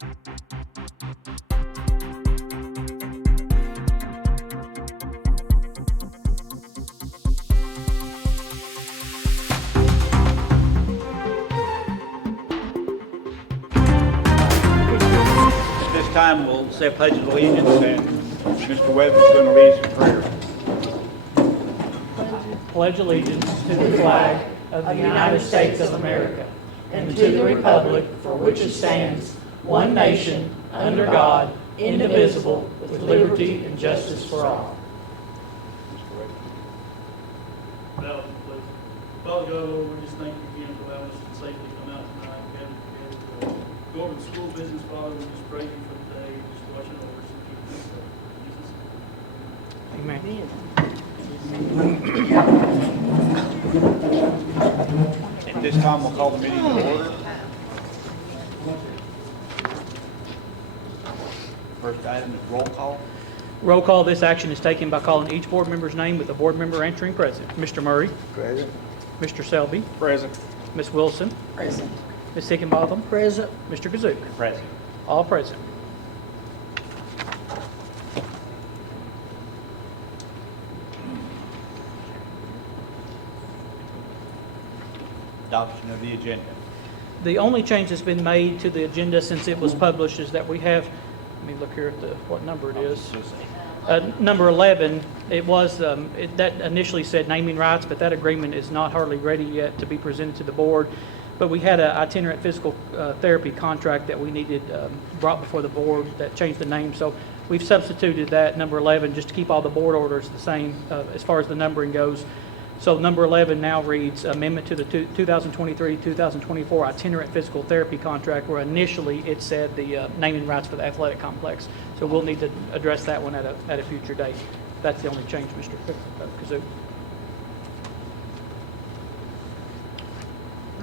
This time we'll say a pledge of allegiance, and Mr. Webb is going to lead us in prayer. Pledge allegiance to the flag of the United States of America and to the republic for which it stands, one nation, under God, indivisible, with liberty and justice for all. Father God, Lord, we just thank you again for allowing us to safely come out tonight. We haven't go over the school business, Father. We just pray you for today. Just watch it over us and keep us. Amen. At this time, we'll call the meeting to order. First item is roll call. Roll call. This action is taken by calling each board member's name with the board member answering present. Mr. Murray. Present. Mr. Selby. Present. Ms. Wilson. Present. Ms. Higginbotham. Present. Mr. Kazsuk. Present. All present. Adoption of the agenda. The only change that's been made to the agenda since it was published is that we have, let me look here at what number it is. Number 11, it was, that initially said naming rights, but that agreement is not hardly ready yet to be presented to the board. But we had an itinerant physical therapy contract that we needed brought before the board that changed the name. So we've substituted that, number 11, just to keep all the board orders the same as far as the numbering goes. So number 11 now reads amendment to the 2023-2024 itinerant physical therapy contract, where initially it said the naming rights for the athletic complex. So we'll need to address that one at a future date. That's the only change, Mr. Kazsuk.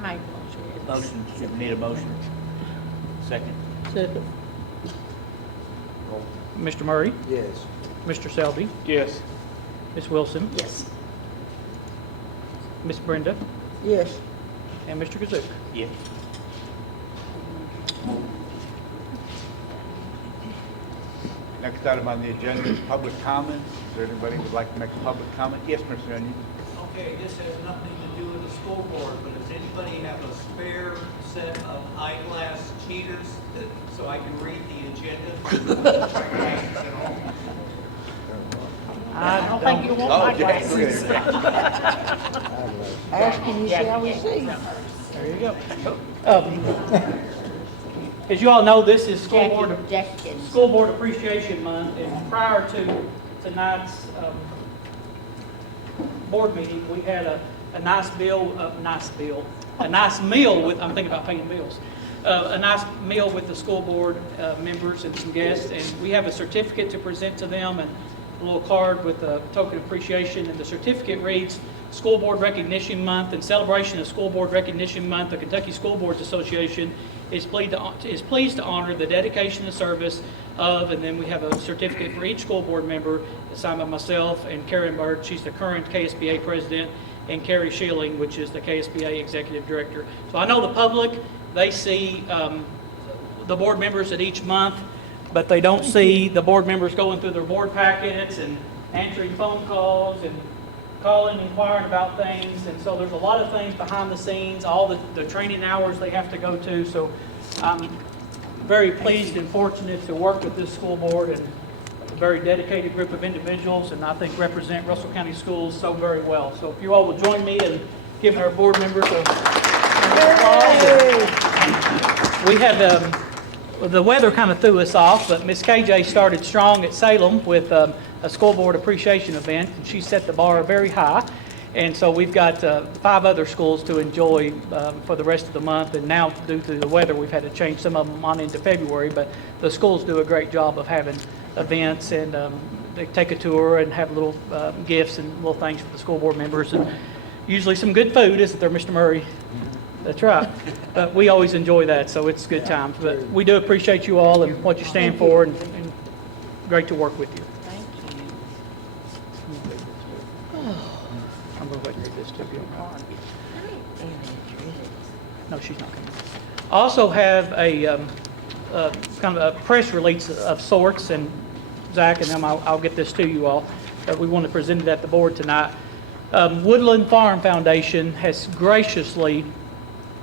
Make motion. Motion, you need a motion. Second. Second. Roll. Mr. Murray, Yes. Mr. Selby, Yes. Ms. Wilson, Yes. Ms. Brenda, Yes. and Mr. Kazsuk. Yes. Next item on the agenda is public comment. Is there anybody who would like to make a public comment? Yes, Mr. Onion. Okay, this has nothing to do with the school board, but does anybody have a spare set of eyeglass cheaters so I can read the agenda? I don't think you want my glasses. Okay. Ask and you shall receive. There you go. As you all know, this is School Board Appreciation Month, and prior to tonight's board meeting, we had a nice meal with, I'm thinking about paying bills, a nice meal with the school board members and some guests, and we have a certificate to present to them and a little card with a token of appreciation, and the certificate reads, School Board Recognition Month. In celebration of School Board Recognition Month, the Kentucky School Boards Association is pleased to honor the dedication and service of, and then we have a certificate for each school board member signed by myself and Karen Bird, she's the current KSBA president, and Carrie Schilling, which is the KSBA executive director. So I know the public, they see the board members at each month, but they don't see the board members going through their board packets and answering phone calls and calling, inquiring about things. And so there's a lot of things behind the scenes, all the training hours they have to go to. So I'm very pleased and fortunate to work with this school board and a very dedicated group of individuals, and I think represent Russell County Schools so very well. So if you all will join me in giving our board members a applause. We had the weather kind of threw us off, but Miss KJ started strong at Salem with a school board appreciation event, and she set the bar very high. And so we've got 5 other schools to enjoy for the rest of the month. And now, due to the weather, we've had to change some of them on into February. But the schools do a great job of having events, and they take a tour and have little gifts and little things for the school board members. And usually some good food, isn't there, Mr. Murray? That's right. But we always enjoy that, so it's good times. But we do appreciate you all and what you stand for, and great to work with you. Thank you. I'm going to wait and read this to you. No, she's not coming. I also have a kind of a press release of sorts, and Zach and them, I'll get this to you all. We want to present it at the board tonight. Woodland Farm Foundation has graciously,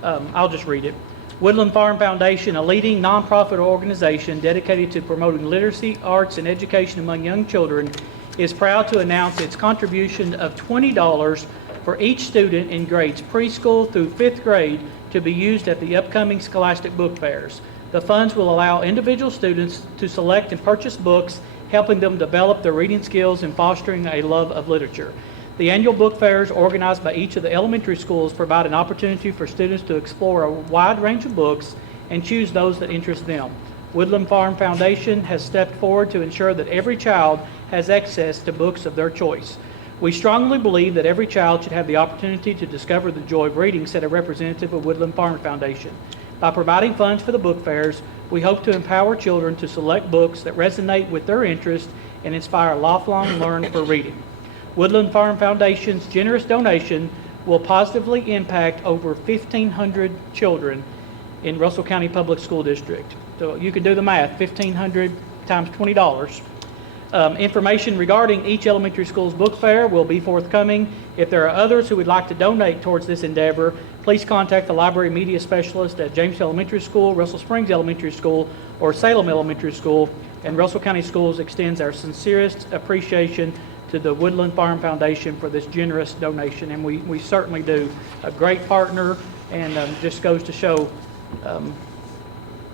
I'll just read it. Woodland Farm Foundation, a leading nonprofit organization dedicated to promoting literacy, arts, and education among young children, is proud to announce its contribution of $20 for each student in grades preschool through 5th grade to be used at the upcoming Scholastic Book Fairs. The funds will allow individual students to select and purchase books, helping them develop their reading skills and fostering a love of literature. The annual book fairs organized by each of the elementary schools provide an opportunity for students to explore a wide range of books and choose those that interest them. Woodland Farm Foundation has stepped forward to ensure that every child has access to books of their choice. We strongly believe that every child should have the opportunity to discover the joy of reading, said a representative of Woodland Farm Foundation. By providing funds for the book fairs, we hope to empower children to select books that resonate with their interests and inspire lifelong learning for reading. Woodland Farm Foundation's generous donation will positively impact over 1,500 children in Russell County Public School District. So you can do the math, 1,500 times $20. Information regarding each elementary school's book fair will be forthcoming. If there are others who would like to donate towards this endeavor, please contact the library media specialist at James Elementary School, Russell Springs Elementary School, or Salem Elementary School. And Russell County Schools extends our sincerest appreciation to the Woodland Farm Foundation for this generous donation. And we certainly do. A great partner, and just goes to show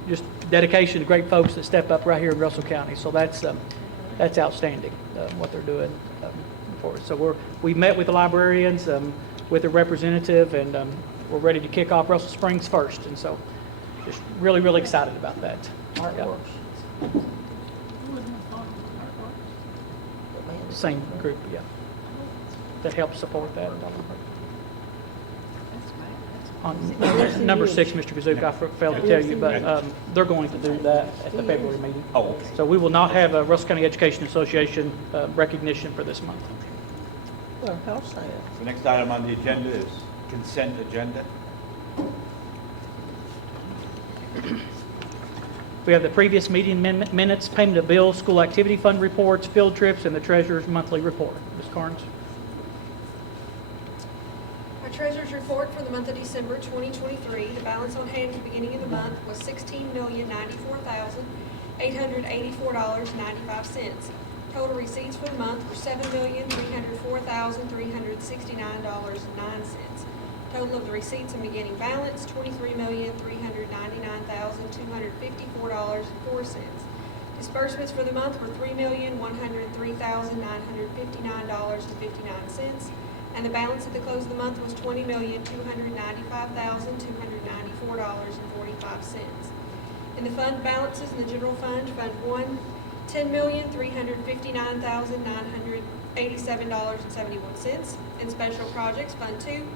just dedication to great folks that step up right here in Russell County. So that's outstanding, what they're doing for us. So we met with the librarians, with a representative, and we're ready to kick off Russell Springs first. And so just really, really excited about that. Artworks. Same group, yeah. That helps support that. On number 6, Mr. Kazsuk, I failed to tell you, but they're going to do that at the February meeting. Oh, okay. So we will not have a Russell County Education Association recognition for this month. Well, how sad. The next item on the agenda is consent agenda. We have the previous meeting minutes, payment of bills, school activity fund reports, field trips, and the treasurer's monthly report. Ms. Carnes? Our treasurer's report for the month of December 2023, the balance on hand at the beginning of the month was $16,094,884.95. Total receipts for the month were $7,304,369.09. Total of the receipts and beginning balance, $23,399,254.04. Disbursements for the month were $3,103,959.59, and the balance at the close of the month was $20,295,294.45. In the fund balances in the general fund, Fund 1, $10,359,987.71. In special projects, Fund 2,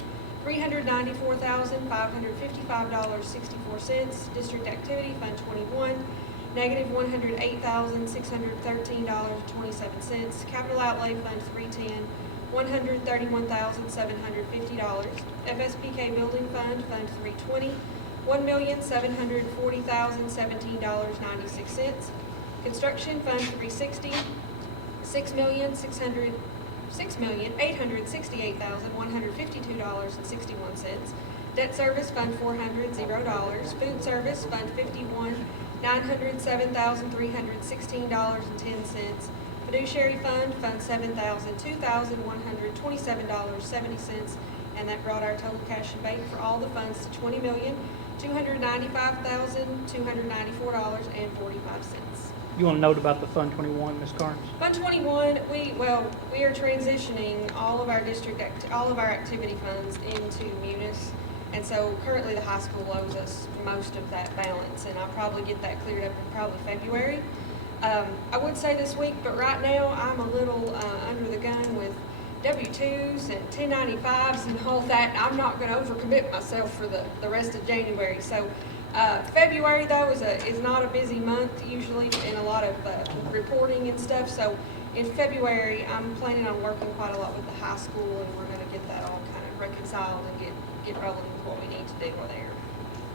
$394,555.64. District activity, Fund 21, negative $108,613.27. Capital outlay, Fund 310, $131,750. FSPK building fund, Fund 320, $1,740,017.96. Construction fund 360, $6,868,152.61. Debt service fund 400, $0. Food service fund 51, $907,316.10. Fiduciary fund, Fund 7,000, $2,127.70, and that brought our total cash and bank for all the funds to $20,295,294.45. You want to note about the Fund 21, Ms. Carnes? Fund 21, we are transitioning all of our activity funds into Munis, and so currently the high school owes us most of that balance, and I'll probably get that cleared up in probably February. I would say this week, but right now I'm a little under the gun with W-2s and 1095s and all that. I'm not going to overcommit myself for the rest of January. So February, though, is not a busy month usually, and a lot of reporting and stuff. So in February, I'm planning on working quite a lot with the high school, and we're going to get that all kind of reconciled and get rolling with what we need to do there.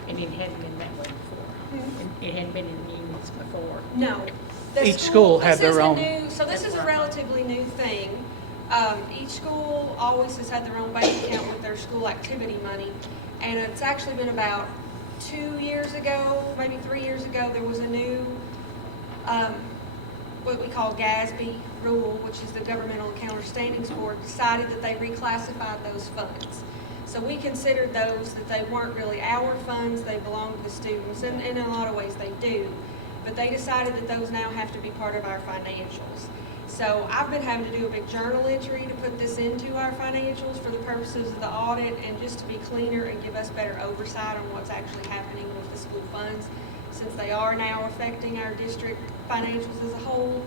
And it hadn't been that way before. It hadn't been in the units before. No. The Each school had this their is a own. So this is a relatively new thing. Each school always has had their own bank account with their school activity money. And it's actually been about 2 years ago, maybe 3 years ago, there was a new, what we call GASB rule, which is the Governmental Accountants Standings Board, decided that they reclassified those funds. So we considered those that they weren't really our funds, they belong to the students, and in a lot of ways they do. But they decided that those now have to be part of our financials. So I've been having to do a big journal entry to put this into our financials for the purposes of the audit and just to be cleaner and give us better oversight on what's actually happening with the school funds. Since they are now affecting our district financials as a whole,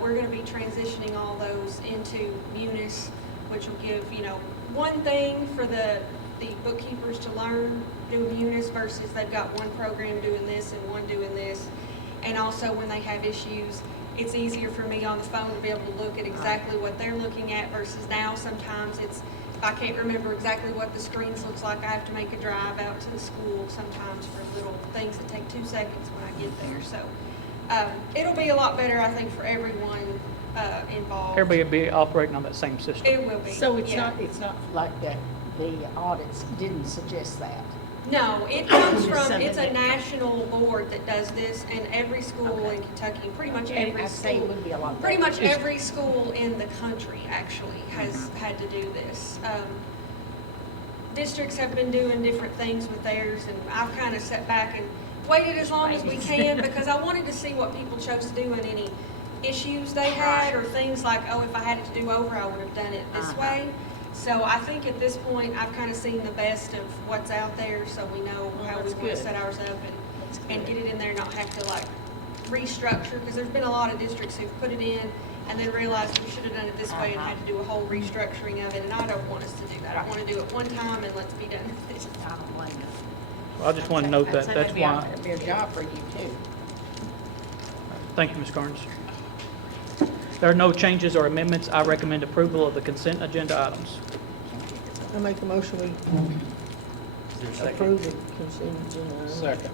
we're going to be transitioning all those into Munis, which will give, one thing for the bookkeepers to learn doing Munis versus they've got one program doing this and one doing this. And also when they have issues, it's easier for me on the phone to be able to look at exactly what they're looking at versus now sometimes it's, if I can't remember exactly what the screens looks like, I have to make a drive out to the school sometimes for little things that take 2 seconds when I get there. So it'll be a lot better, I think, for everyone involved. Everybody will be operating on that same system. It will be. So it's yeah. not like the audits didn't suggest that. No, it comes Just from, something it's a that- national board that does this, and every school Okay. in Kentucky, pretty much And every I'd say it school, would be a lot pretty better. much every school in the country actually has had to do this. Districts have been doing different things with theirs, and I've kind of sat back and waited as long as we can because I wanted to see what people chose to do and any issues they had or things like, oh, if I had it to do over, I would have done it this way. So I think at this point, I've kind of seen the best of what's out there, so we know Well, how we that's want to good. set ours up That's and good. get it in there, not have to like restructure, because there's been a lot of districts who've put it in and then realized we should have done it this way and had to do a whole restructuring of it, and I don't want us to do that. I want to do it one time and let's be done with it. I don't blame you. Well, I just want to note that that's why. It'd be a job for you too. Thank you, Ms. Carnes. There are no changes or amendments. I recommend approval of the consent agenda items. I make a motion we approve the consent agenda. Second.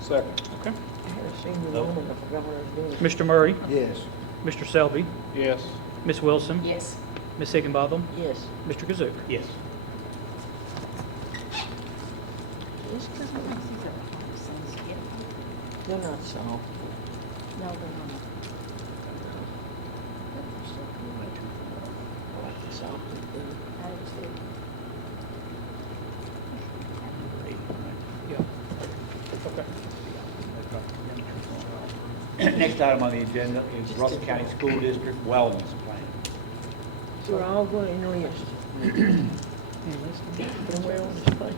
Second. Okay. I had a senior woman, I forgot what I was doing. Mr. Murray, Yes. Mr. Selby, Yes. Ms. Wilson, Yes. Ms. Higginbotham, Yes. Mr. Kazuk. Yes. They're not soft. No, they're not. I like the soft. I do too. Yeah. Okay. Next item on the agenda is Russell County School District Wellness Plan. We're all going to enlist. The wellness plan.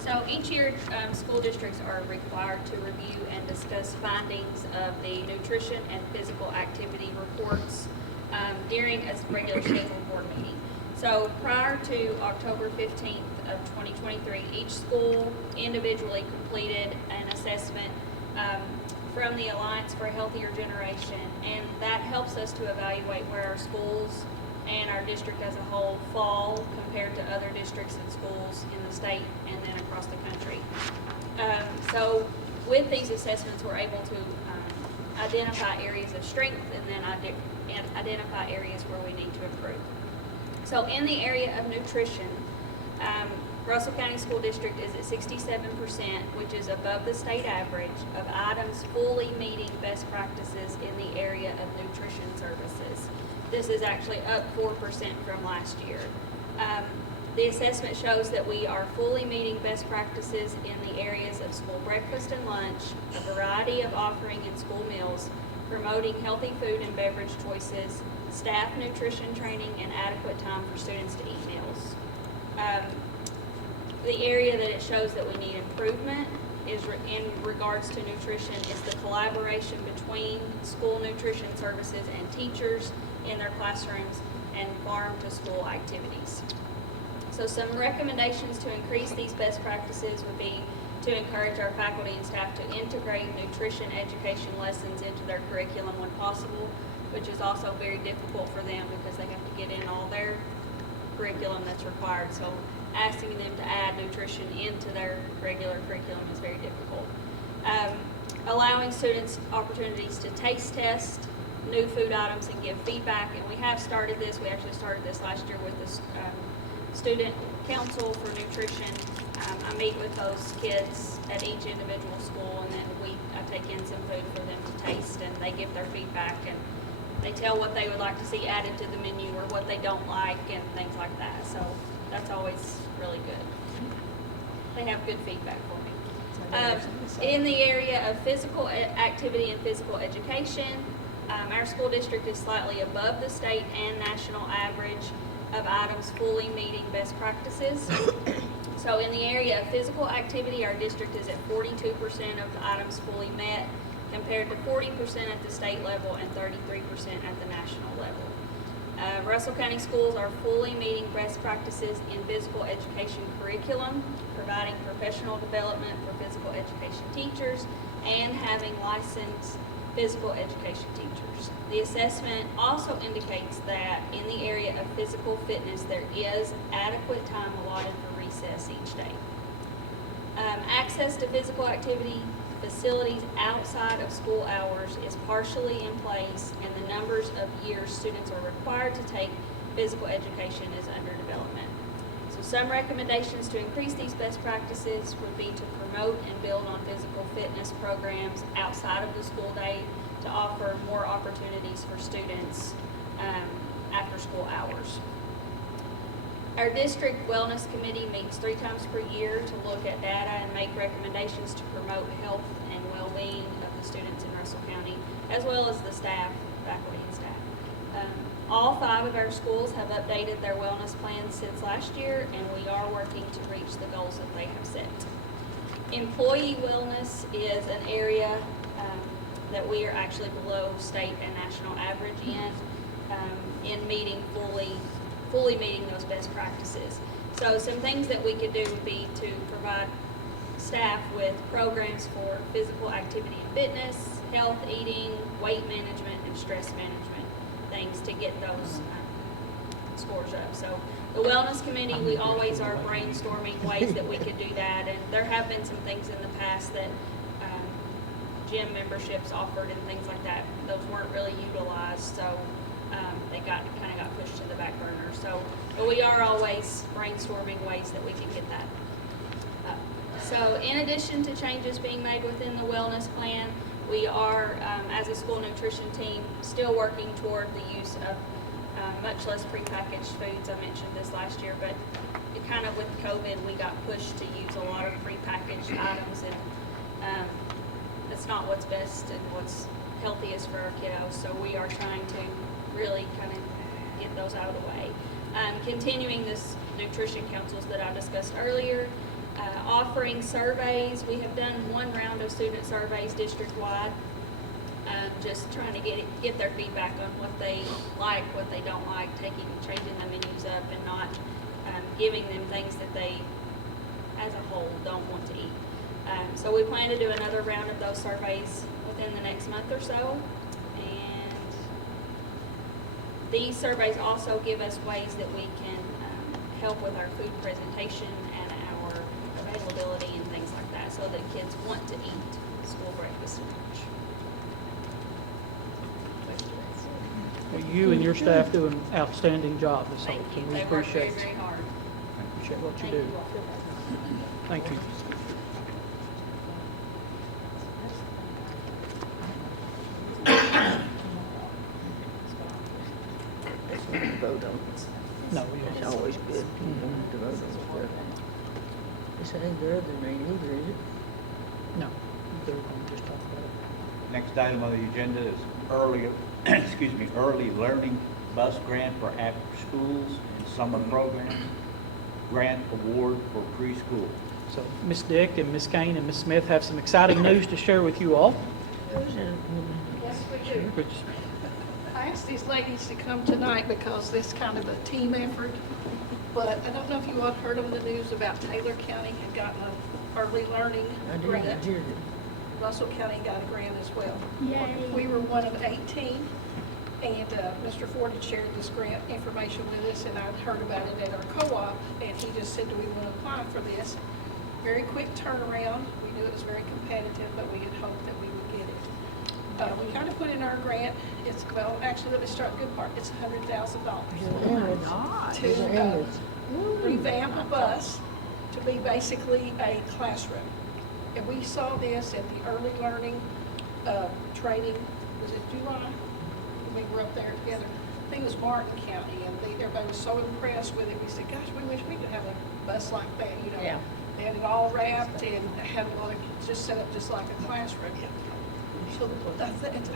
So each year, school districts are required to review and discuss findings of the nutrition and physical activity reports during a regular scheduled board meeting. So prior to October 15th of 2023, each school individually completed an assessment from the Alliance for a Healthier Generation, and that helps us to evaluate where our schools and our district as a whole fall compared to other districts and schools in the state and then across the country. So with these assessments, we're able to identify areas of strength and then identify areas where we need to improve. So in the area of nutrition, Russell County School District is at 67%, which is above the state average of items fully meeting best practices in the area of nutrition services. This is actually up 4% from last year. The assessment shows that we are fully meeting best practices in the areas of school breakfast and lunch, a variety of offering in school meals, promoting healthy food and beverage choices, staff nutrition training, and adequate time for students to eat meals. The area that it shows that we need improvement is in regards to nutrition is the collaboration between school nutrition services and teachers in their classrooms and farm to school activities. So some recommendations to increase these best practices would be to encourage our faculty and staff to integrate nutrition education lessons into their curriculum when possible, which is also very difficult for them because they have to get in all their curriculum that's required. So asking them to add nutrition into their regular curriculum is very difficult. Allowing students opportunities to taste test new food items and give feedback, and we have started this. We actually started this last year with the Student Council for Nutrition. I meet with those kids at each individual school, and then I take in some food for them to taste, and they give their feedback, and they tell what they would like to see added to the menu or what they don't like and things like that. So that's always really good. They have good feedback for me. In the area of physical activity and physical education, our school district is slightly above the state and national average of items fully meeting best practices. So in the area of physical activity, our district is at 42% of the items fully met, compared to 40% at the state level and 33% at the national level. Russell County schools are fully meeting best practices in physical education curriculum, providing professional development for physical education teachers, and having licensed physical education teachers. The assessment also indicates that in the area of physical fitness, there is adequate time allotted for recess each day. Access to physical activity facilities outside of school hours is partially in place, and the numbers of years students are required to take physical education is under development. So some recommendations to increase these best practices would be to promote and build on physical fitness programs outside of the school day to offer more opportunities for students after school hours. Our district wellness committee meets 3 times per year to look at data and make recommendations to promote health and well-being of the students in Russell County, as well as the staff, faculty and staff. All 5 of our schools have updated their wellness plans since last year, and we are working to reach the goals that they have set. Employee wellness is an area that we are actually below state and national average in meeting fully meeting those best practices. So some things that we could do would be to provide staff with programs for physical activity and fitness, health, eating, weight management, and stress management, things to get those scores up. So the wellness committee, we always are brainstorming ways that we could do that, and there have been some things in the past that gym memberships offered and things like that. Those weren't really utilized, so they kind of got pushed to the back burner. So, but we are always brainstorming ways that we can get that up. So in addition to changes being made within the wellness plan, we are, as a school nutrition team, still working toward the use of much less prepackaged foods. I mentioned this last year, but it kind of with COVID, we got pushed to use a lot of prepackaged items, and it's not what's best and what's healthiest for our kiddos. So we are trying to really kind of get those out of the way. Continuing this nutrition councils that I discussed earlier, offering surveys. We have done 1 round of student surveys district-wide, just trying to get their feedback on what they like, what they don't like, changing the menus up, and not giving them things that they, as a whole, don't want to eat. So we plan to do another round of those surveys within the next month or so. And these surveys also give us ways that we can help with our food presentation and our availability and things like that, so that kids want to eat school breakfast and lunch. Well, you and your staff do an outstanding job this whole Thank you. time. We They work very, appreciate very hard. appreciate what you Thank do. you. Thank you. Vote on it. No, we It's don't. always good to vote on it. This ain't the other name either, is it? No, they're going to just talk about it. Next item on the agenda is early learning bus grant for after schools and summer programs, grant award for preschool. So Ms. Dick and Ms. Kane and Ms. Smith have some exciting news to share with you all. Yes, we do. Which, I asked these ladies to come tonight because this is kind of a team effort, but I don't know if you all heard on the news about Taylor County had gotten an early learning I did grant. hear that. Russell County got a grant as well. Yay. We were one of 18, And Mr. Ford had shared this grant information with us, and I'd heard about it at our co-op, and he just said, do we want to apply for this? Very quick turnaround. We knew it was very competitive, but we had hoped that we would get it. We kind of put in our grant, well, actually, let me start the good part. It's $100,000 to revamp a bus to be basically a classroom. And we saw this at the early learning training, was it July? We were up there together. I think it was Martin County, and everybody was so impressed with it. We said, gosh, we wish we could have a bus like that, you know. Yeah. They had it all wrapped and had a lot of, just set up just like a classroom. So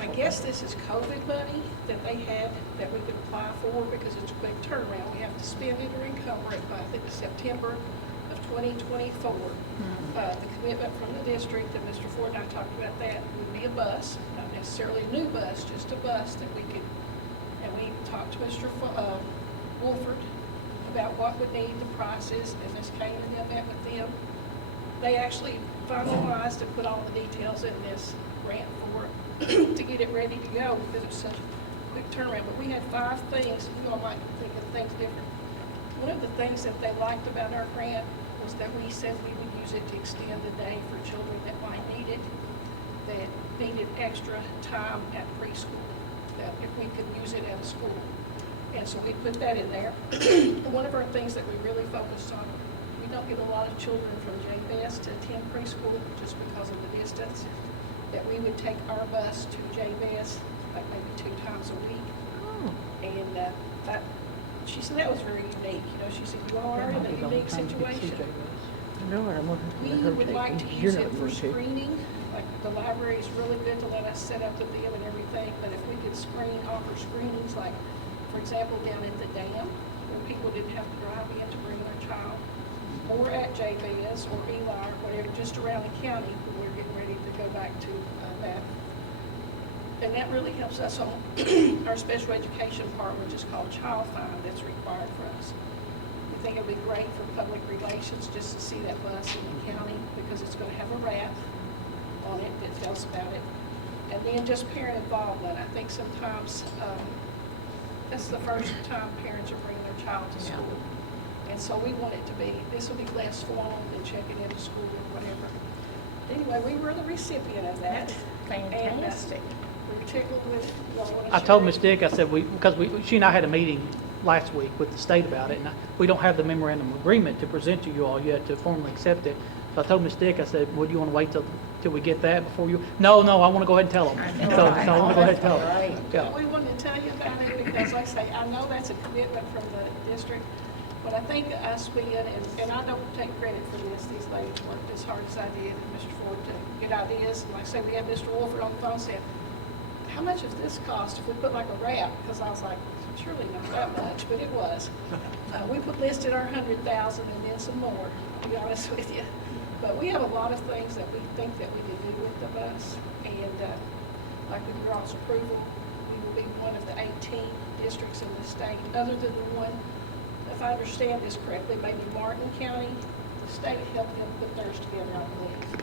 I guess this is COVID money that they had that we could apply for because it's a quick turnaround. We have to spend it or encumber it by, I think, September of 2024. The commitment from the district, and Mr. Ford and I talked about that, would be a bus, not necessarily a new bus, just a bus that we could, and we talked to Mr. Wolford about what would need, the prices, and Ms. Kane and them met with them. They actually finalized and put all the details in this grant for to get it ready to go because it was such a quick turnaround. But we had 5 things. You all might think of things different. One of the things that they liked about our grant was that we said we would use it to extend the day for children that might need it, that needed extra time at preschool, that if we could use it at a school. And so we put that in there. One of our things that we really focused on, we don't get a lot of children from JBS to attend preschool just because of the distance, that we would take our bus to JBS like maybe 2 times a week. And she said that was very unique. You know, she said, you all are in a unique situation. We would like to use it for screening. Like the library is really good to let us set up the deal and everything, but if we could offer screenings, like for example down at the dam, where people didn't have to drive in to bring their child, or at JBS or Eli or whatever, just around the county when we're getting ready to go back to that. And that really helps us on our special education part, which is called Child Find, that's required for us. We think it'd be great for public relations just to see that bus in the county because it's going to have a wrap on it that tells about it. And then just parent involvement. I think sometimes this is the first time parents are bringing their child to school. And so we want it to be, this will be less formal than checking into school or whatever. Anyway, we were the recipient of that. Fantastic. We were tickled with it. You all wanna I share told it? Ms. Dick, I said, she and I had a meeting last week with the state about it, and we don't have the memorandum of agreement to present to you all yet to formally accept it. So I told Ms. Dick, I said, well, do you want to wait till we get that before you? No, I want to go ahead and tell them. So I want to go ahead and tell them. Yeah. We wanted to tell you about it because, like I say, I know that's a commitment from the district, but I think us being, and I don't take credit for this, these ladies worked as hard as I did, and Mr. Ford to get ideas. And like I say, we had Mr. Wolford on the phone said, how much does this cost if we put like a wrap? Because I was like, surely not that much, but it was. We listed our 100,000 and then some more, to be honest with you. But we have a lot of things that we think that we can do with the bus. And like with your all's approval, we will be one of the 18 districts in the state, other than the one, if I understand this correctly, maybe Martin County. The state helped them put theirs together, I believe.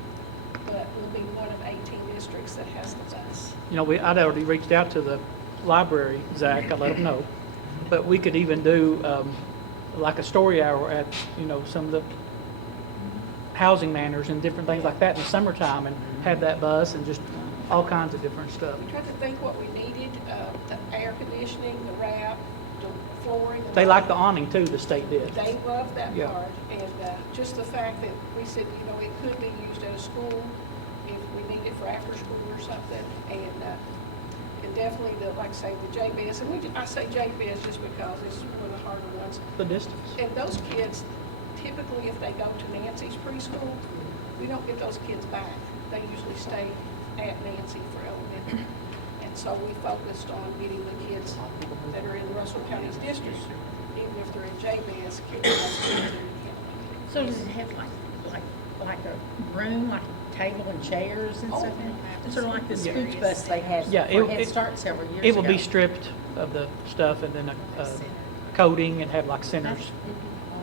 But we'll be one of 18 districts that has the bus. You know, I'd already reached out to the library, Zach, I let them know. But we could even do like a story hour at, some of the housing manors and different things like that in the summertime and have that bus and just all kinds of different stuff. We tried to think what we needed, the air conditioning, the wrap, the flooring. They like the awning too, the state did. They love that Yeah. part. And just the fact that we said, it could be used at a school if we need it for after school or something. And definitely like I say, the JBS, and I say JBS just because it's one of the harder ones. The distance. And those kids, typically if they go to Nancy's preschool, we don't get those kids back. They usually stay at Nancy for elementary. And so we focused on getting the kids that are in Russell County's district, even if they're in JBS, keeping those kids in the county. So does it have like a room, like a table and chairs and stuff in it? Sort of like the speech bus they had Yeah, for Head Start several years ago. It will be stripped of the stuff and then a coating and have like centers.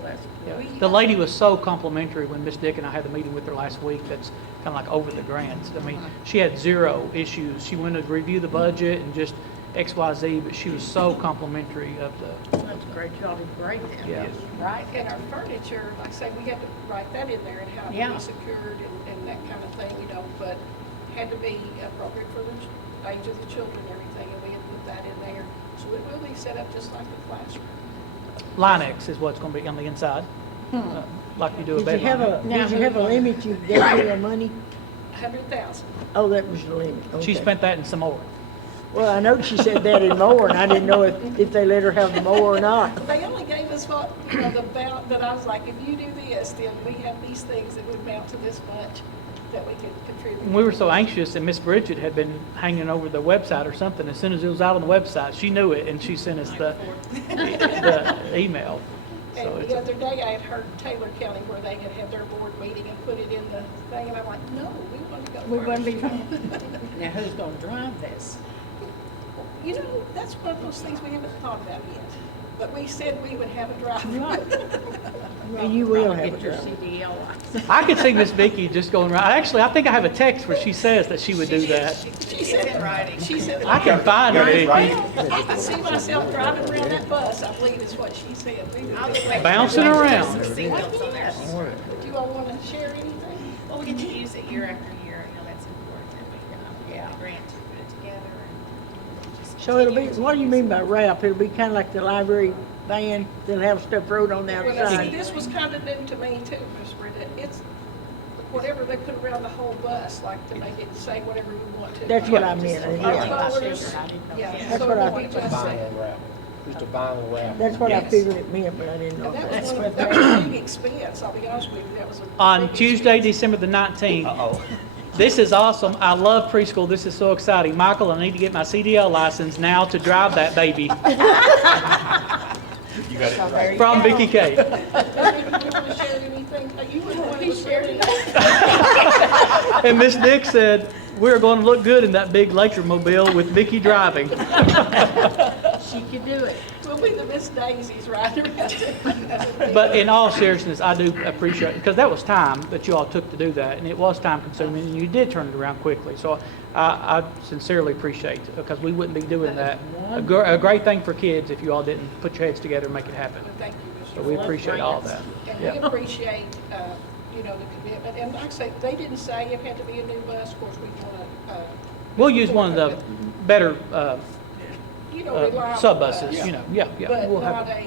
That's Yeah. The lady was so complimentary when Miss Dick and I had the meeting with her last week. That's kind of like over the grants. I mean, she had zero issues. She wanted to review the budget and just, XYZ, but she was so complimentary of the, That's great, y'all did great then. yeah. Right, and our furniture, like I say, we had to write that in there and how to Yeah. be secured and that kind of thing, you know, but had to be appropriate for the age of the children and everything, and we had to put that in there. So it will be set up just like the classroom. Linex is what's gonna be on the inside, like you do a Did bed you have liner. a, did you have a limit you gave me of money? 100,000. Oh, that was the limit, She okay. spent that and some more. Well, I know she said that in more, and I didn't know if they let her have more or not. They only gave us what, you know, the amount, but I was like, if you do this, then we have these things that would amount to this much that we could contribute. We were so anxious, and Miss Bridget had been hanging over the website or something. As soon as it was out on the website, she knew it, and she sent us the email. So And it's the other day, I had heard Taylor County where they had had their board meeting and put it in the thing, and I'm like, no, we want to go We wouldn't be, first. now who's gonna drive this? You know, that's one of those things we haven't thought about yet, but we said we would have a driver. And you will Probably have get a your driver. CDL license. I could see Miss Vicky just going around. Actually, I think I have a text where she says that she would do that. She said, she said. I can find her, Vicky. I see myself driving around that bus, I believe is what she said. Bouncing around. Do you all want to share anything? Well, we get to use it year after year, you know, that's important that we get a grant to put it together and just. So it'll be, continue to what do you use mean it. by wrap? It'll be kind of like the library van, they'll have stuff wrote on the Well, now, see, outside. this was kind of new to me too, Miss Bridget. It's whatever they put around the whole bus, like to make it say whatever we want to. That's what I meant, Our yeah. colors, yeah. That's so what I it won't think. just say- Vinyl wrap. Just a vinyl wrap. That's what I Yes. figured it meant, but I didn't know. And that if was that's that was a big expense, I'll be honest with you, that was a. On big Tuesday, expense. December the 19th. Uh-oh. This is awesome. I love preschool. This is so exciting. Michael, I need to get my CDL license now to drive that baby. You got it right. From Vicky K. You want to share anything? You wouldn't want to share anything. And Miss Nick said, we're going to look good in that big Laker-mobile with Vicky driving. She could do it. We'll be the Miss Daisies riding around. But in all seriousness, I do appreciate it, because that was time that you all took to do that, and it was time consuming, and you did turn it around quickly. So I sincerely appreciate it, because we wouldn't be doing that. A great thing for kids if you all didn't put your heads together and make it happen. Thank you, Mr. So we appreciate all that. And we Yeah. appreciate, you know, the commitment. And like I say, they didn't say it had to be a new bus. Of course, we want to. We'll use one of the better You know, reliable sub bus. buses, you know, yeah. But We'll not have,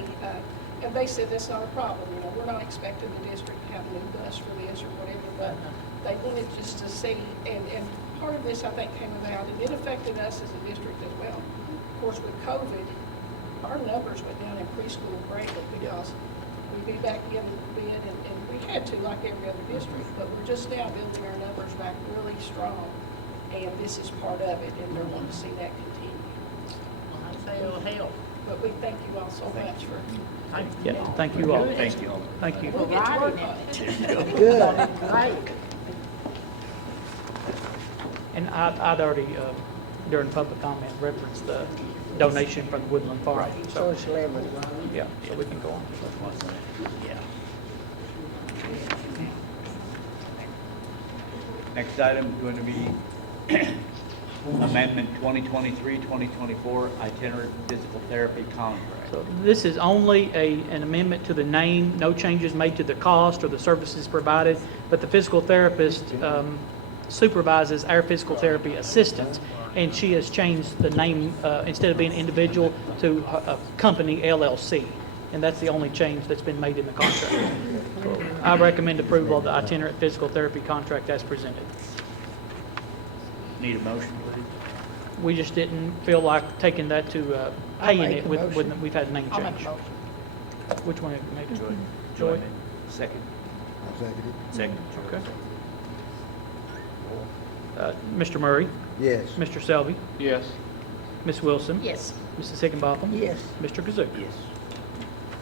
and they said that's not a problem, you know, we're not expecting the district to have a new bus for this or whatever, but they wanted just to see, and part of this, I think, came about, and it affected us as a district as well. Of course, with COVID, our numbers went down in preschool greatly because we'd be back in bid, and we had to, like every other district, but we're just now building our numbers back really strong, and this is part of it, and they're wanting to see that continue. I'd say it'll help. But we thank you all so much for. yeah, thank you all. Thank you. Thank you. We'll get to work on it. Good. Right. And I'd already, during public comment, referenced the donation from the Woodland Farm. So So, it's 11. yeah, so we can go on. Next item is going to be Amendment 2023-2024 itinerant physical therapy contract. So this is only an amendment to the name, no changes made to the cost or the services provided, but the physical therapist supervises our physical therapy assistants, and she has changed the name, instead of being individual, to a company LLC, and that's the only change that's been made in the contract. So I recommend approval of the itinerant physical therapy contract as presented. Need a motion, please? We just didn't feel like taking that to paying make it a with, motion. we've had a name I'll make change. a motion. Which one have you made? Joy. Joy? Second. Second. Second. Okay. Mr. Murray, Yes. Mr. Selby, Yes. Ms. Wilson, Yes. Mrs. Higginbotham, Yes, Mr. Kazoo. Yes.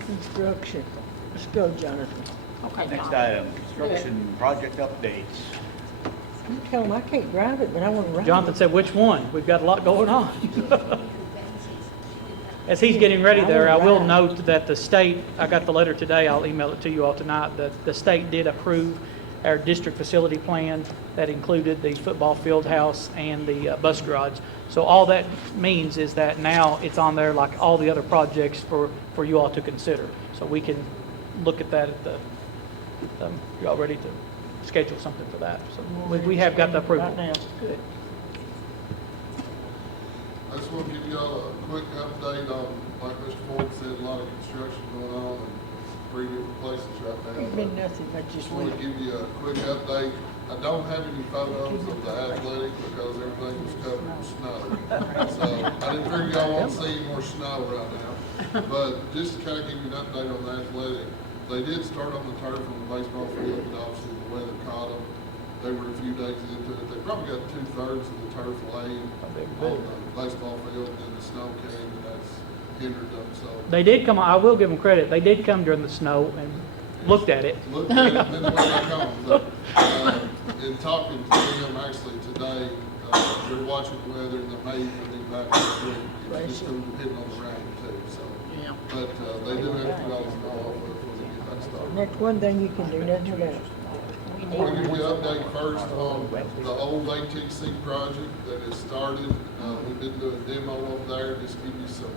construction. Let's go, Jonathan. Okay. Next Mom. item, construction project updates. You tell him I can't drive it, but I want to ride Jonathan it. said, which one? We've got a lot going on. As he's getting ready there, I will note that the state, I got the letter today, I'll email it to you all tonight, that the state did approve our district facility plan that included the football field house and the bus garage. So all that means is that now it's on there like all the other projects for you all to consider. So we can look at that at the, you all ready to schedule something for that? So we have got the approval. Right now. Good. I just want to give y'all a quick update on, like Mr. Ford said, a lot of construction going on in 3 different places right now. It's been nothing but just Just want to give you a quick update. I don't have any photos of the athletic because everything was covered with snow. So I didn't figure y'all want to see any more snow right now. But just to kind of give you an update on the athletic, they did start on the turf on the baseball field, but obviously the weather caught them. They were a few days into it. They probably got 2/3 of the turf laid on the baseball field, and then the snow came, and that's hindered them. So They did come, I will give them credit, they did come during the snow and looked at it. looked at it, and then went back home. But, in talking to them actually today, they're watching the weather, and they may even be back this week. It's just hitting on the rain too. So, Yeah. but they do have to go off before they get back started. That's one thing you can do, nothing about. I want to give you an update first on the old ATC project that has started. We've been doing a demo over there, just give you some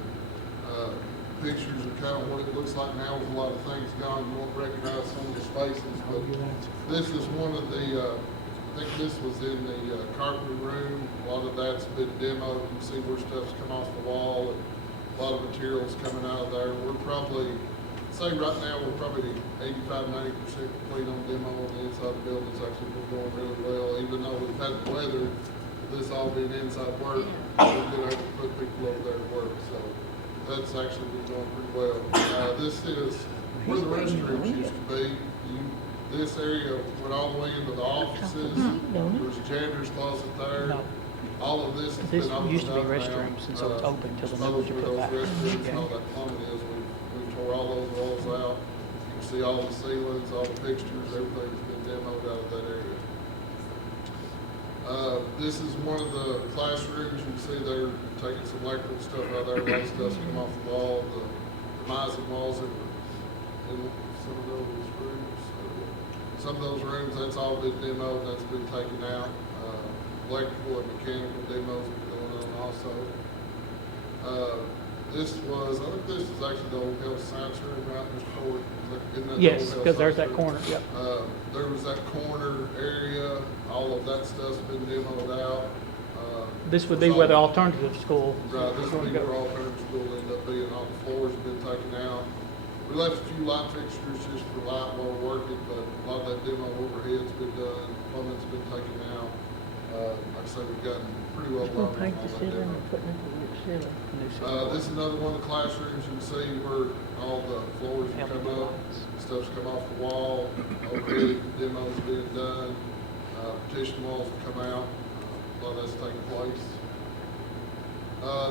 pictures of kind of what it looks like now with a lot of things gone. You won't recognize some of the spaces, but this is one of the, I think this was in the carpentry room. A lot of that's been demoed. You can see where stuff's come off the wall and a lot of materials coming out of there. We're probably, say right now, we're probably 85–90% complete on demo on the inside of the building. It's actually been going really well, even though we've had the weather, this all being inside work, we've been able to put people over there to work. So that's actually been going pretty well. This is where the restrooms used to be. This area went all the way into the offices. There's a janitor's closet there. No. All of this has This been opened used to be up now. restrooms, and so it's open till the middle Those to where put those back. restrooms and all that plumbing is. We tore all those walls out. You can see all the ceilings, all the fixtures, everything's been demoed out of that area. This is one of the classrooms. You can see they're taking some electrical stuff out there. A lot of stuff's come off the wall. The demising walls that were in some of those rooms. Some of those rooms, that's all been demoed. That's been taken out. Electrical and mechanical demos have been going on also. This was, I think this is actually the old health science room, right, Mr. Ford? Isn't that the Yes, old health because there's science that room? corner, yep. There was that corner area, all of that stuff's been demoed out. This would be where the alternative school. Right, this is would going be to where go. alternative school ended up being. All the floors have been taken out. We left a few light fixtures just for light while we're working, but a lot of that demo overhead's been done, plumbing's been taken out. Like I said, we've gotten pretty well We'll along paint on the that ceiling demo. and put it in the ceiling. This is another one of the classrooms. You can see where all the floors have come up, stuff's come off the wall, overhead demos being done, partition walls have come out, a lot of that's taking place.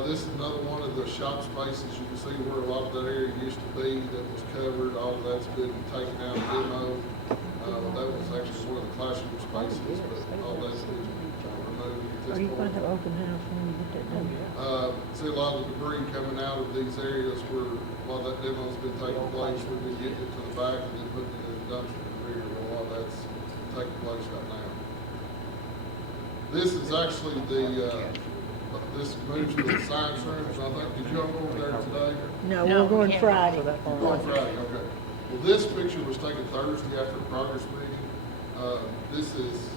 This is another one of the shop spaces. You can see where a lot of that area used to be that was covered. All of that's been taken out, demoed. That was actually one of the classroom spaces, but all that's been removed at Are this you going point. to have open house when you get that done? See a lot of debris coming out of these areas where a lot of that demo's been taking place. We've been getting it to the back and then putting it in the dumpster in the rear. Well, a lot of that's taking place right now. This is actually this moves to the science rooms. I think, did you all go over there today? No, No, we're going we can't. Friday. You're going Friday, okay. Well, this picture was taken Thursday after the progress meeting. This is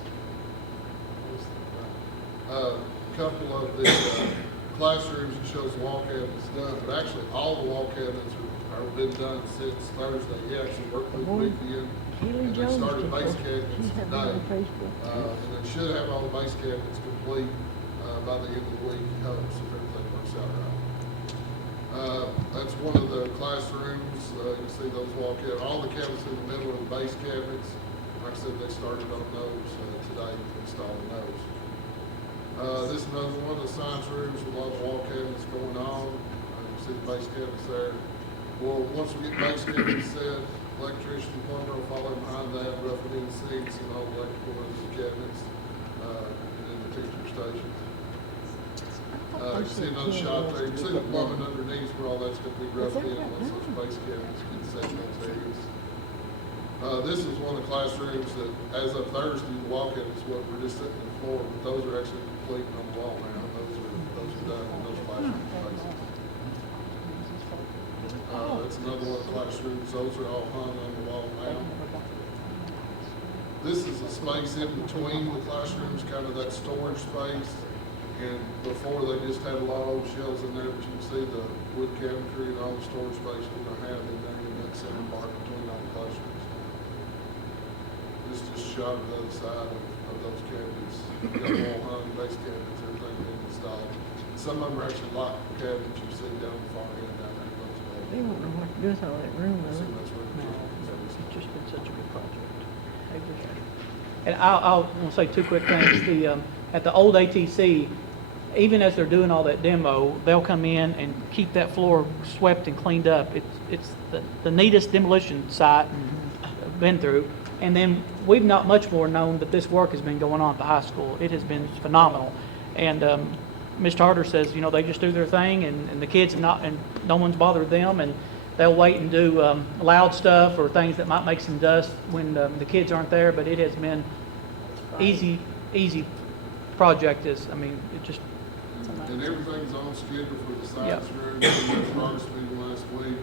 a couple of the classrooms that shows the wall cabinets done, but actually all the wall cabinets are been done since Thursday. He actually worked with the weekend, Haley and they Jones started did base that. cabinets She's having today. it on Facebook. And they should have all the base cabinets complete by the end of the week, hopes, if everything works out right. That's one of the classrooms. You can see those wall cabinets. All the cabinets in the middle are the base cabinets. Like I said, they started on those today, installing those. This is another one of the science rooms with a lot of wall cabinets going on. You can see the base cabinets there. Well, once we get base cabinets set, electrician, plumber will follow behind that, roughing in the sinks and all the electrical into the cabinets, and then the teacher stations. You can see another shot there. You can see the plumbing underneath where all that's going to be roughed in once those base cabinets get set in those areas. This is one of the classrooms that, as of Thursday, you walk in, it's what we're just sitting on the floor, but those are actually complete on the wall now. Those are done in those classroom spaces. That's another one of the classrooms. Those are all hung on the wall now. This is a space in between the classrooms, kind of that storage space. And before, they just had a lot of old shelves in there, but you can see the wood cabinetry and all the storage space we're gonna have in there in that center part between all the classrooms. This just shot the other side of those cabinets. You got wall hung base cabinets, everything been installed. Some of them are actually locked cabinets you see down the far end down there. They won't know what to do with all that room, So though. that's where the It's just been such a good project. And I'll want to say two quick things. At the old ATC, even as they're doing all that demo, they'll come in and keep that floor swept and cleaned up. It's the neatest demolition site I've been through. And then we've not much more known that this work has been going on at the high school. It has been phenomenal. And Mr. Harder says, you know, they just do their thing, and the kids and no one's bothered them, and they'll wait and do loud stuff or things that might make some dust when the kids aren't there. But it has been easy project. It just. And everything's on schedule for the science room. We had a progress meeting last week.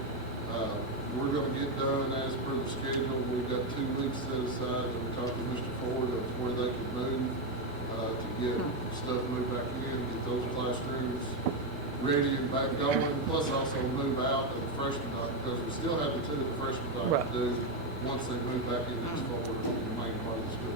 We're gonna get done as per the schedule. We've got 2 weeks set aside that we talked to Mr. Ford of where they could move, to get stuff moved back in, get those classrooms ready and back going, plus also move out of the freshman dock, because we still have the 2 of the freshman dock Right. to do once they move back into this forward in the main part of the school.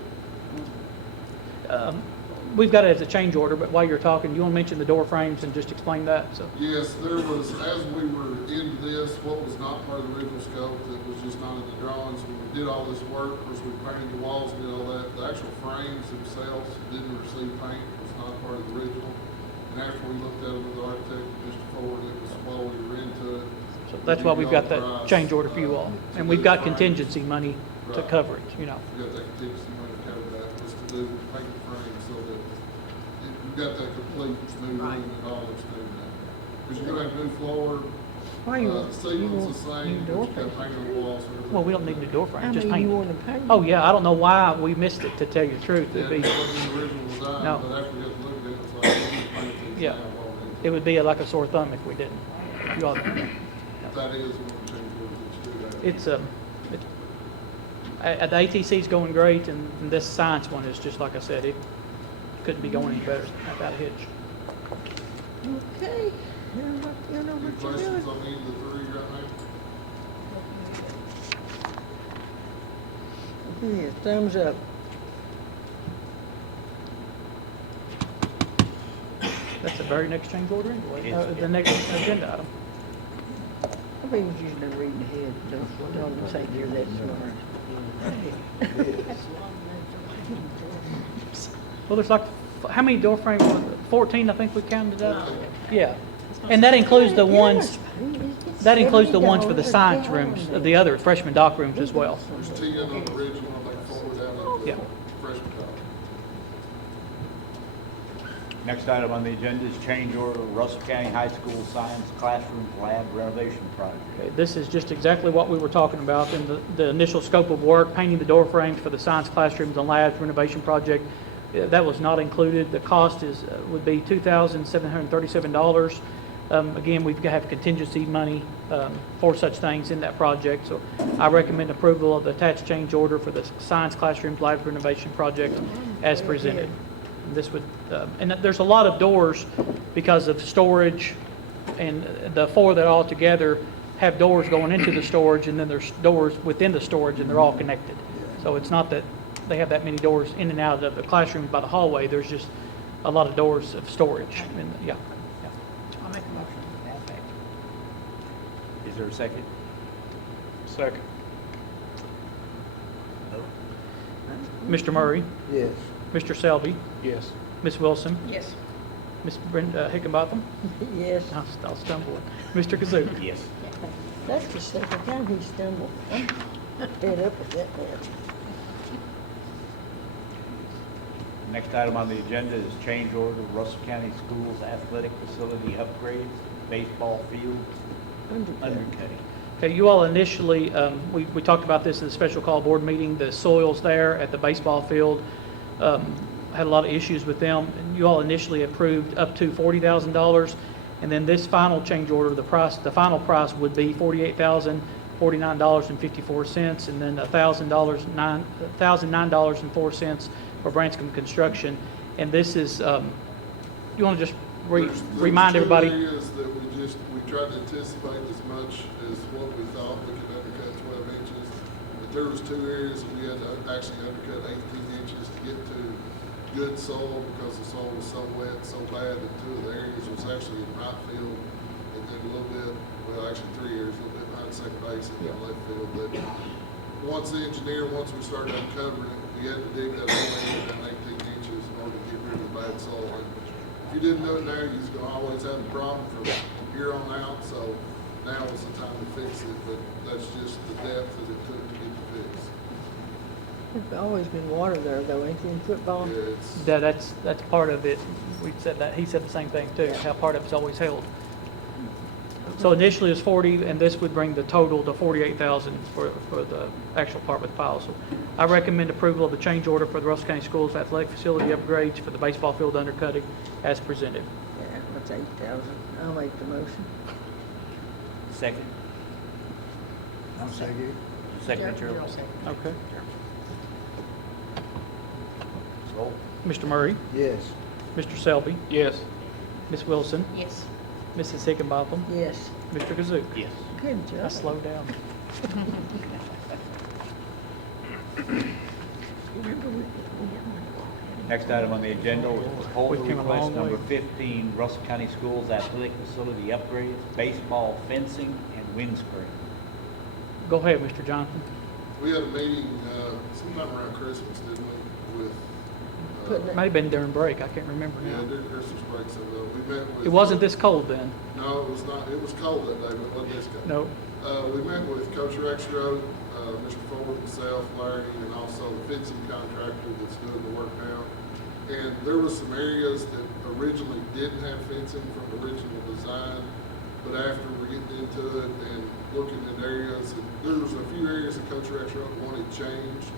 We've got it as a change order, but while you're talking, you want to mention the door frames and just explain that? So. Yes, there was, as we were into this, what was not part of the original scope, that was just not in the drawings, when we did all this work, of course, we painted the walls and did all that, the actual frames themselves didn't receive paint, it was not part of the original. And after we looked at them with the architect, Mr. Ford, it was while we were into it. So that's why we've got that change order for you all. And we've got contingency money to cover it, you know. We got that contingency money to cover that, was to do paint the frame so that you've got that complete new room and all that's new now. Because you're gonna have new floor, Why you, the ceiling's the want same, new but door you've got frames? paint on the walls. and everything. Well, we don't need a new door I frame, just mean, paint you it. want to paint? Oh, yeah, I don't know why we missed it, to tell you the truth. Yeah, It'd that be, wasn't the original design, No. but after we got to look at it, it's like, we need to paint these Yeah. now while we're into it would be like a sore thumb if we didn't. You all, That is one of the change orders that you do that. it's, the ATC's going great, and this science one is just like I said, it couldn't be going any better without a hitch. Okay, you know Any what you're questions doing. on any of the 3 right now? Yeah, thumbs up. That's the very next change order anyway, It is. the next agenda item. I think it's usually reading ahead, don't say you're that smart. Well, there's like, how many door frames? 14, I think we counted up. Yeah. And that includes the ones, that includes the ones for the science rooms, the other freshman dock rooms as well. There's 10 on the original, I think 4 down at Yeah. the freshman dock. Next item on the agenda is change order, Russell County High School Science Classroom Lab Renovation Project. Okay, this is just exactly what we were talking about in the initial scope of work, painting the door frames for the science classrooms and labs renovation project. That was not included. The cost would be $2,737. Again, we have contingency money for such things in that project. So I recommend approval of the attached change order for the science classrooms lab renovation project as presented. This would, and there's a lot of doors because of storage, and the 4 that all together have doors going into the storage, and then there's doors within the storage, and they're all connected. So it's not that they have that many doors in and out of the classrooms by the hallway. There's just a lot of doors of storage. And yeah. I'll make a motion to that effect. Is there a second? Second. Mr. Murray, Yes. Mr. Selby, Yes. Ms. Wilson, Yes. Ms. Brenda Hickenbotham, Yes, I'll stumble, Mr. Kazoo. Yes. that's the second time he stumbled. I'm fed up with that man. Next item on the agenda is change order, Russell County Schools Athletic Facility Upgrades, Baseball Field Undercut. Undercutting. Okay, you all initially, we talked about this in the special call board meeting, the soils there at the baseball field, had a lot of issues with them. And you all initially approved up to $40,000, and then this final change order, the final price would be $48,049.54, and then $1,009.04 for Branscombe Construction. And this is, you want to just There's remind two everybody? areas that we tried to anticipate as much as what we thought we could undercut 12 inches. But there was two areas that we had to actually undercut 18 inches to get to good soil because the soil was so wet, so bad that two of the areas was actually in right field and then a little bit, well, actually 3 areas, a little bit behind second base and then left field. But once we started uncovering it, we had to dig that whole down 18 inches in order to get rid of the bad soil. And if you didn't do it now, you're just gonna always have a problem from here on out, so now is the time to fix it, but that's just the depth that it took to get the fix. There's always been water there though, ain't there, in football? Yeah, it's, That's part of it. We said that, he said the same thing too, how part of it's always held. So initially it was 40, and this would bring the total to 48,000 for the actual part with piles. So I recommend approval of the change order for the Russell County Schools athletic facility upgrades for the baseball field undercutting as presented. Yeah, that's 8,000. I'll make the motion. Second. I'll second. Second, Gerald. Okay. So, Mr. Murray, Yes. Mr. Selby, Yes. Ms. Wilson, Yes. Mrs. Higginbotham, Yes. Mr. Kazoo. yes. Good I job. slowed down. Next item on the agenda was proposal We came a request long number way. 15, Russell County Schools Athletic Facility Upgrades, baseball fencing, and windscreen. Go ahead, Mr. Jonathan. we had a meeting, sometime around Christmas, didn't we, with, Putting It might have been during break, I can't remember yeah, now. during Christmas break, so we met with. It wasn't this cold then? No, it was not, it was cold that day, but it wasn't this cold. No. We met with Coach Rexroad, Mr. Ford, myself, Larry, and also the fencing contractor that's doing the work now. And there was some areas that originally didn't have fencing from the original design, but after we're getting into it and looking at areas, there was a few areas that Coach Rexroad wanted changed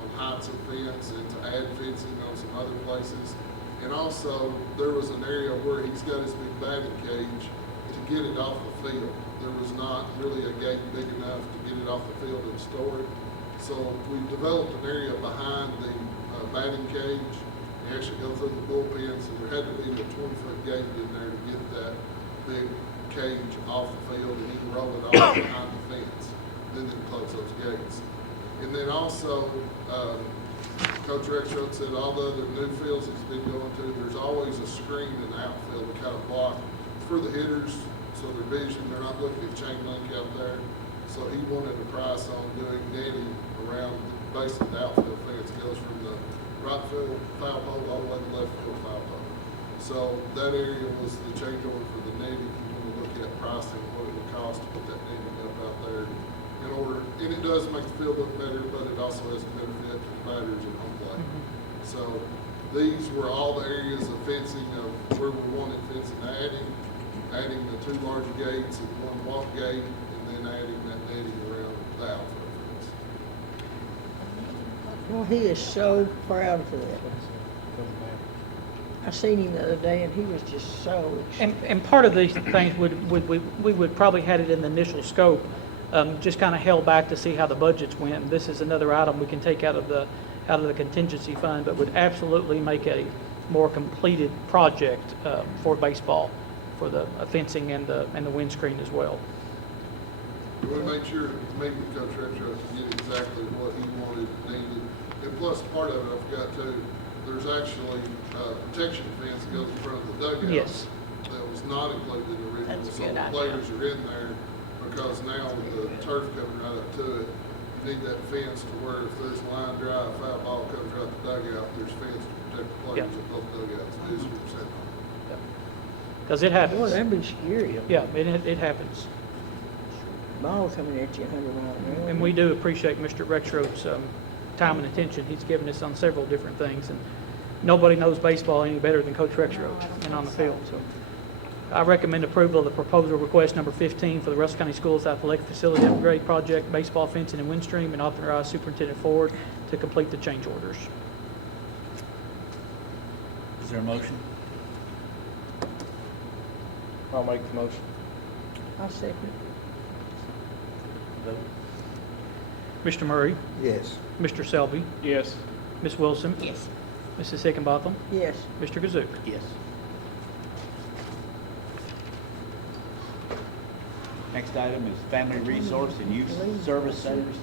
on heights of fence and to add fencing on some other places. And also, there was an area where he's got his big batting cage to get it off the field. There was not really a gate big enough to get it off the field and store it. So we developed an area behind the batting cage. You actually go through the bullpens, and there had to be a 20-foot gate in there to get that big cage off the field, and you can roll it off behind the fence. Then they close those gates. And then also, Coach Rexroad said all the other new fields he's been going to, there's always a screen in the outfield to kind of block for the hitters, so their vision, they're not looking at chain link out there. So he wanted a price on doing netting around basically the outfield fence. It goes from the right field foul pole all the way to left field foul pole. So that area was the change order for the netting. You want to look at pricing, what it would cost to put that netting up out there in order, and it does make the field look better, but it also has a benefit to the batters and home plate. So these were all the areas of fencing of where we wanted fencing, adding the two larger gates and one walk gate, and then adding that netting around the outfield fence. Well, he is so proud for that. I seen him the other day and he was just so And part of these things we would probably had it in the initial scope, just kind of held back to see how the budgets went. And this is another item we can take out of the contingency fund, but would absolutely make a more completed project for baseball, for the fencing and the windscreen as well. We made sure to meet with Coach Rexroad to get exactly what he wanted and needed. And plus, part of it, I forgot too, there's actually a protection fence that goes in front of the dugout. Yes. That was not included in the original. That's a So good the idea. players are in there because now with the turf coming right up to it, you need that fence to where if there's a line drive, foul ball comes right the dugout, there's fence to protect the players Yeah. at both dugouts, visitors and home. Because it boy, happens. that'd be scary. Yeah, it happens. Ball coming at you 100 miles an hour. And we do appreciate Mr. Rexroad's time and attention he's given us on several different things. And nobody knows baseball any better than Coach Rexroad and on the field. So I recommend approval of the proposal request number 15 for the Russell County Schools Athletic Facility Upgrade Project, baseball fencing and windstream, and authorize Superintendent Ford to complete the change orders. Is there a motion? I'll make the motion. I'll second. Vote. Mr. Murray, Yes. Mr. Selby, Yes. Ms. Wilson, Yes. Mrs. Higginbotham, Yes. Mr. Kazuk. Yes. Next item is Family Resource and Youth Service Centers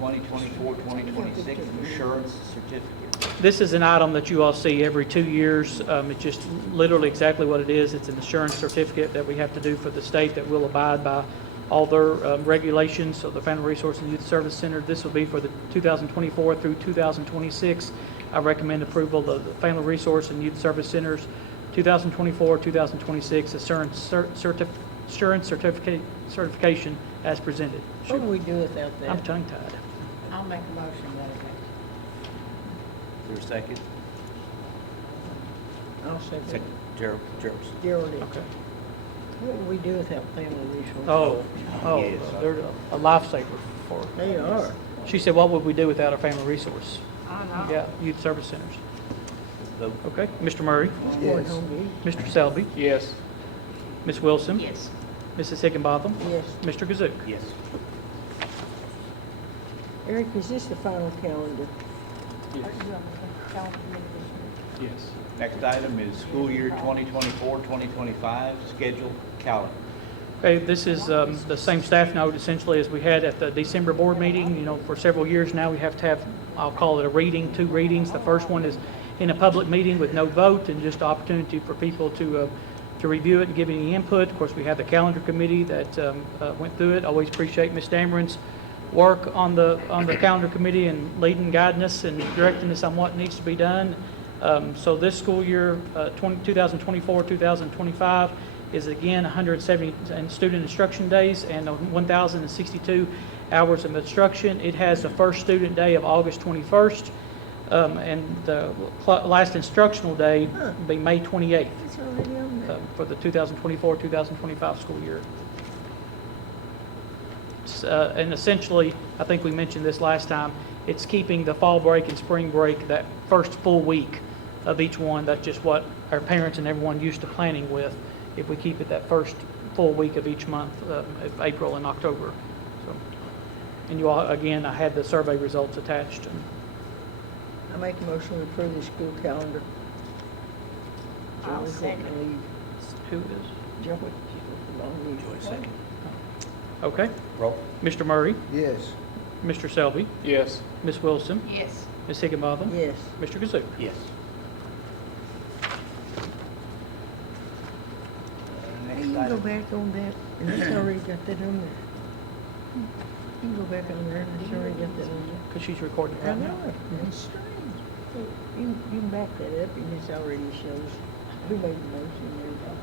2024-2026 Assurance Certificate. This is an item that you all see every 2 years. It's just literally exactly what it is. It's an assurance certificate that we have to do for the state that will abide by all their regulations. So the Family Resource and Youth Service Center, this will be for the 2024 through 2026. I recommend approval of the Family Resource and Youth Service Centers 2024-2026 assurance certification as presented. What do we do without I'm that? tongue-tied. I'll make a motion that Is there a second? I'll second. Second. Gerald. Gerald, Okay. what do we do without family resources? Oh, they're a lifesaver for. They are. She said, what would we do without a family resource? I know. Yeah, youth service centers. Vote. Okay, Mr. Murray, Going home to eat. Mr. Selby, Yes. Ms. Wilson, Yes. Mrs. Higginbotham, Yes. Mr. Kazuk. Yes. Eric, is this the final calendar? Yes. Next item is school year 2024-2025 schedule calendar. Okay, this is the same staff note essentially as we had at the December board meeting. You know, for several years now, we have to have, I'll call it a reading, 2 readings. The first one is in a public meeting with no vote and just opportunity for people to review it and give any input. Of course, we have the calendar committee that went through it. Always appreciate Ms. Dameron's work on the calendar committee and leading, guiding us and directing us on what needs to be done. So this school year, 2024-2025, is again 170 student instruction days and 1,062 hours of instruction. It has the first student day of August 21st, and the last instructional day will be May 28th It's already on there. for the 2024-2025 school year. And essentially, I think we mentioned this last time, it's keeping the fall break and spring break, that first full week of each one. That's just what our parents and everyone used to planning with, if we keep it that first full week of each month, of April and October. So, and you all, again, I had the survey results attached. I make a motion to approve the school calendar. I'll Joey second. can leave. Who is? Joey, long leave. Joy, second. Okay. Roll. Mr. Murray, Yes. Mr. Selby, Yes. Ms. Wilson, Yes. Ms. Higginbotham, Yes. Mr. Kazuk. Yes. Hey, Next you can go item. back on that, and it's already got that on there. You can go back on there, and it's already got that on there. Because she's recording I right know, now. it's strange. You can back that up, and it's already shows who made the motion and everything.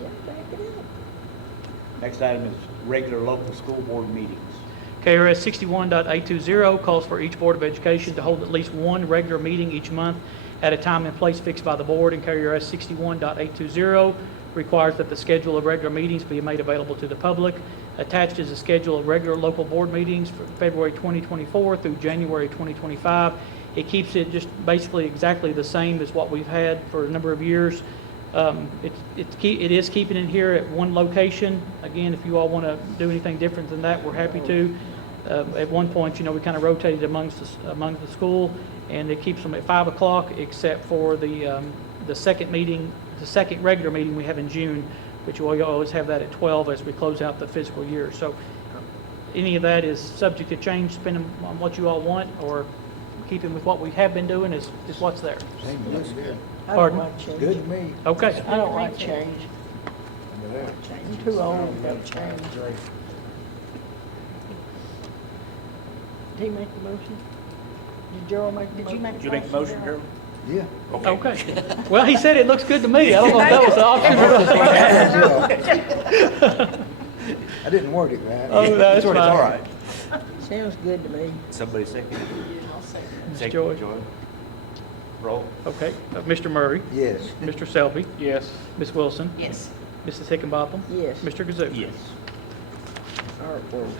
Yeah, back it up. Next item is regular local school board meetings. KRS 61.820 calls for each Board of Education to hold at least one regular meeting each month at a time and place fixed by the board, and KRS 61.820 requires that the schedule of regular meetings be made available to the public. Attached is a schedule of regular local board meetings for February 2024 through January 2025. It keeps it just basically exactly the same as what we've had for a number of years. It is keeping it here at one location. Again, if you all want to do anything different than that, we're happy to. At one point, you know, we kind of rotated among the school, and it keeps them at 5 o'clock, except for the second meeting, the second regular meeting we have in June, which we always have that at 12 as we close out the fiscal year. So any of that is subject to change, depending on what you all want, or keeping with what we have been doing is what's there. I Pardon? don't like change. Good to me. Okay. I don't like change. I'm too old to have change. Did he make the motion? Did Gerald make the motion? Did you make the motion, Harold? Yeah. Okay. Well, he said it looks good to me. I don't know if that was the option. I didn't word it right. Oh, that's It's all fine. right. Sounds good to me. Somebody second? Ms. Joy. Roll. Okay. Mr. Murray, Yes. Mr. Selby, Yes. Ms. Wilson, Yes. Mrs. Hickenbotham? Yes. Mr. Kazoo? Yes. Artworks.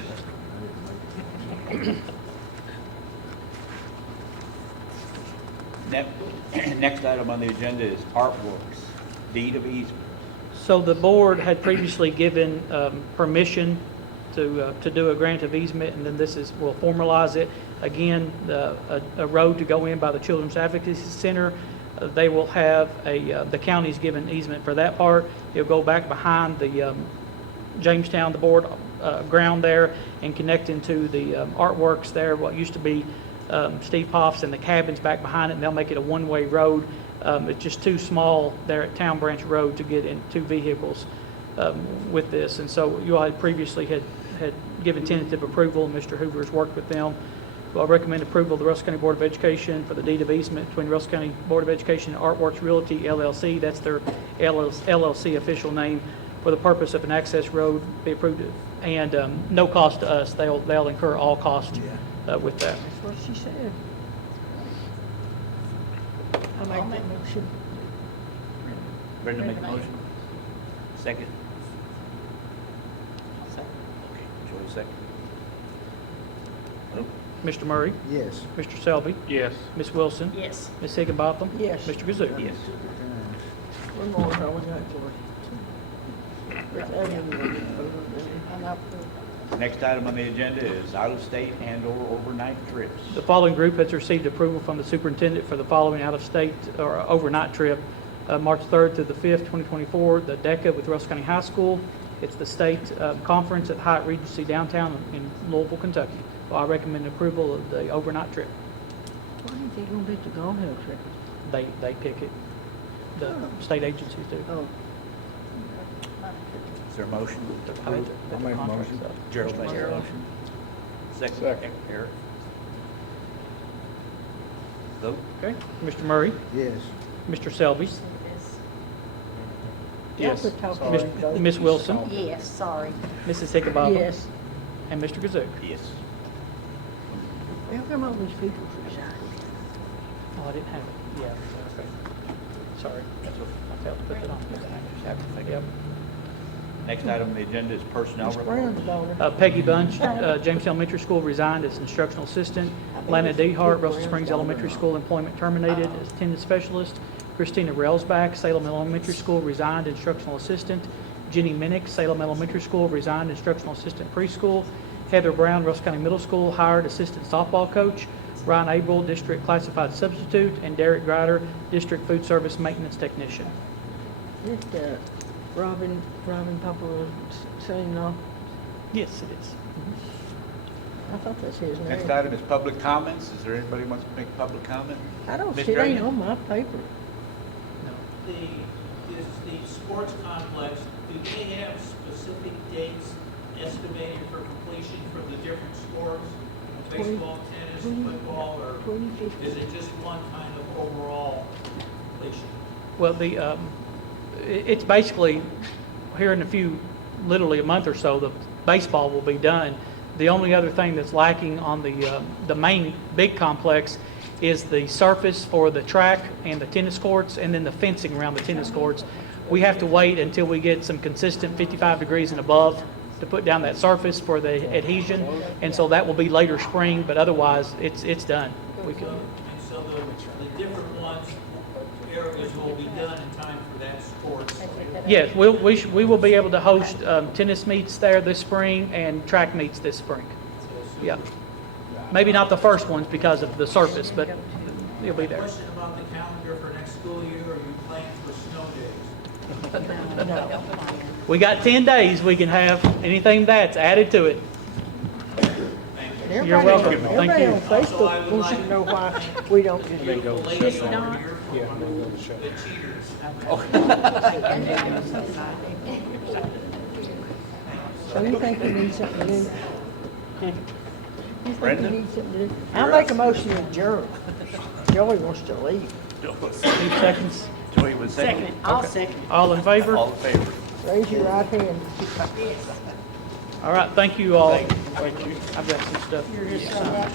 Next item on the agenda is Artworks, deed of easement. So the board had previously given permission to do a grant of easement, and then we'll formalize it. Again, a road to go in by the Children's Advocacy Center, they will have the county's given easement for that part. It'll go back behind the Jamestown, the board ground there, and connect into the artworks there, what used to be Steve Poff's and the cabins back behind it, and they'll make it a one-way road. It's just too small there at Town Branch Road to get in two vehicles with this. And so you all had previously had given tentative approval. Mr. Hoover's worked with them. So I recommend approval of the Russell County Board of Education for the deed of easement between Russell County Board of Education and Artworks Realty LLC. That's their LLC official name, for the purpose of an access road be approved, and no cost to us. They'll incur all costs with that. That's what she said. I make that motion. Brenda make a motion? Second? Okay, Joy second. Mr. Murray? Yes. Mr. Selby? Yes. Ms. Wilson? Yes. Ms. Higginbotham? Yes. Mr. Kazoo? Yes. One more, how we got to Next item on the agenda is out-of-state and/or overnight trips. The following group has received approval from the superintendent for the following out-of-state or overnight trip, March 3rd to the 5th, 2024, the DECA with Russell County High School. It's the state conference at Hyatt Regency downtown in Louisville, Kentucky. So I recommend approval of the overnight trip. Why ain't they gonna be the Gone Hill trip? They pick it. The state agencies do. Oh. Is there a motion? I'll make a motion. Gerald makes a motion. Second. Eric. Vote. Okay. Mr. Murray? Yes. Mr. Selby? Yes. Ms. Wilson? Yes, sorry. Mrs. Hickenbotham? Yes. And Mr. Kazoo? Yes. How come all these people resign? Oh, I didn't have it. Yeah. Okay. Sorry. That's what I failed to put that on. Yep. Next item on the agenda is personnel Miss report. Brown's daughter. Peggy Bunch, James Elementary School, resigned as instructional assistant. Lana Dehart, Russell Springs Elementary School, employment terminated as attendance specialist. Christina Railsback, Salem Elementary School, resigned, instructional assistant. Jenny Minnick, Salem Elementary School, resigned, instructional assistant preschool. Heather Brown, Russell County Middle School, hired assistant softball coach. Ryan Abel, district classified substitute, and Derek Grider, district food service maintenance technician. Is it, Robin Papa son-in-law? Yes, it is. I thought that's his name. Next item is public comments. Is there anybody who wants to make public comment? I don't Mr. see it ain't Dragan? on my paper. Is the sports complex, do they have specific dates estimated for completion for the different sports? Baseball, tennis, football, or 2050. is it just one kind of overall completion? Well, it's basically, here in literally a month or so, the baseball will be done. The only other thing that's lacking on the main big complex is the surface for the track and the tennis courts, and then the fencing around the tennis courts. We have to wait until we get some consistent 55 degrees and above to put down that surface for the adhesion, and so that will be later spring, but otherwise, it's done. We can. And so the different ones, areas will be done in time for that sports. Yes, we will be able to host tennis meets there this spring and track meets this spring. Yeah. Maybe not the first ones because of the surface, but it'll be there. Question about the calendar for next school year, are you planning for snow days? We got 10 days we can have anything that's added to it. You're welcome. Thank Everybody you. on Facebook wants to know why we don't just The ladies over not. here, Yeah, I'm gonna go to the show. the cheaters. So you think you need something to do? You think you Brenda? need something to do? I'll make a motion to adjourn. Joey wants to leave. Need seconds? Joey was second. I'll second. All in favor? All in favor? Raise your right hand. All right, thank you all. Thank you. I've got some stuff.